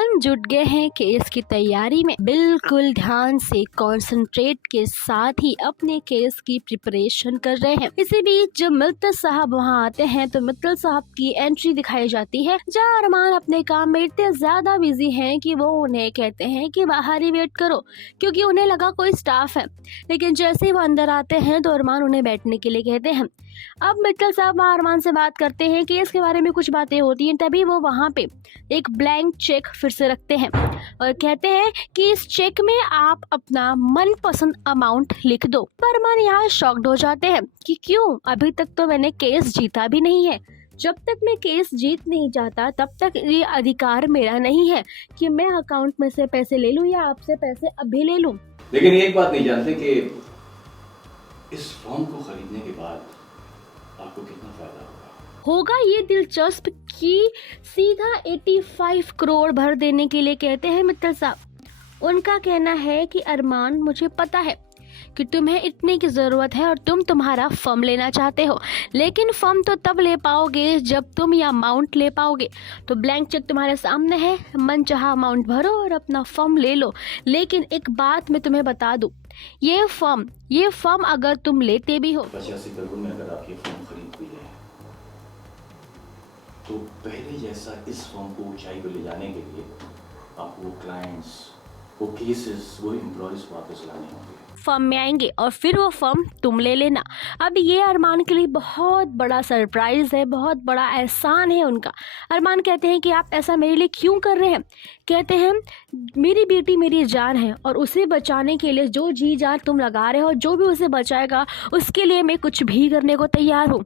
अरमान जुट गए हैं केस की तैयारी में। बिल्कुल ध्यान से कंसंट्रेट के साथ ही अपने केस की प्रिपरेशन कर रहे हैं। इसी बीच जब मित्तल साहब वहां आते हैं तो मित्तल साहब की एंट्री दिखाई जाती है, जहां अरमान अपने काम में इतने ज्यादा बिजी हैं कि वो उन्हें कहते हैं कि बाहर ही वेट करो, क्योंकि उन्हें लगा कोई स्टाफ है। लेकिन जैसे ही वो अंदर आते हैं तो अरमान उन्हें बैठने के लिए कहते हैं। अब मित्तल साहब वहाँ अरमान से बात करते हैं कि इसके बारे में कुछ बातें होती हैं। तभी वो वहाँ पे एक ब्लैंक चेक फिर से रखते हैं और कहते हैं कि इस चेक में आप अपना मनपसंद अमाउंट लिख दो। पर अरमान यहाँ शॉक्ड हो जाते हैं कि क्यों, अभी तक तो मैंने केस जीता भी नहीं है। जब तक मैं केस जीत नहीं जाता तब तक ये अधिकार मेरा नहीं है कि मैं अकाउंट में से पैसे ले लूँ या आपसे पैसे अभी ले लूँ। लेकिन एक बात नहीं जानते कि इस फॉर्म को खरीदने के बाद आपको कितना फायदा होगा ये दिलचस्प कि सीधा 85 करोड़ भर देने के लिए कहते हैं मित्तल साहब। उनका कहना है कि अरमान, मुझे पता है कि तुम्हें इतने की ज़रूरत है और तुम तुम्हारा फर्म लेना चाहते हो, लेकिन फर्म तो तब ले पाओगे जब तुम ये अमाउंट ले पाओगे। तो ब्लैंक चेक तुम्हारे सामने है, मन चाहा अमाउंट भरो और अपना फर्म ले लो। लेकिन एक बात मैं तुम्हें बता दूं, ये फर्म अगर तुम लेते भी हो 85 करोड़ में अगर आप ये फॉर्म खरीद भी लें तो पहले जैसा इस फॉर्म को ऊंचाई पर ले जाने के लिए आपको वो क्लाइंट्स, वो केसेस, वो एम्प्लॉयज वापस लाने होंगे। फर्म में आएंगे और फिर वो फर्म तुम ले लेना। अब ये अरमान के लिए बहुत बड़ा सरप्राइज है, बहुत बड़ा एहसान है उनका। अरमान कहते हैं कि आप ऐसा मेरे लिए क्यों कर रहे हैं। कहते हैं मेरी बेटी मेरी जान है और उसे बचाने के लिए जो जी जान तुम लगा रहे हो, जो भी उसे बचाएगा उसके लिए मैं कुछ भी करने को तैयार हूँ।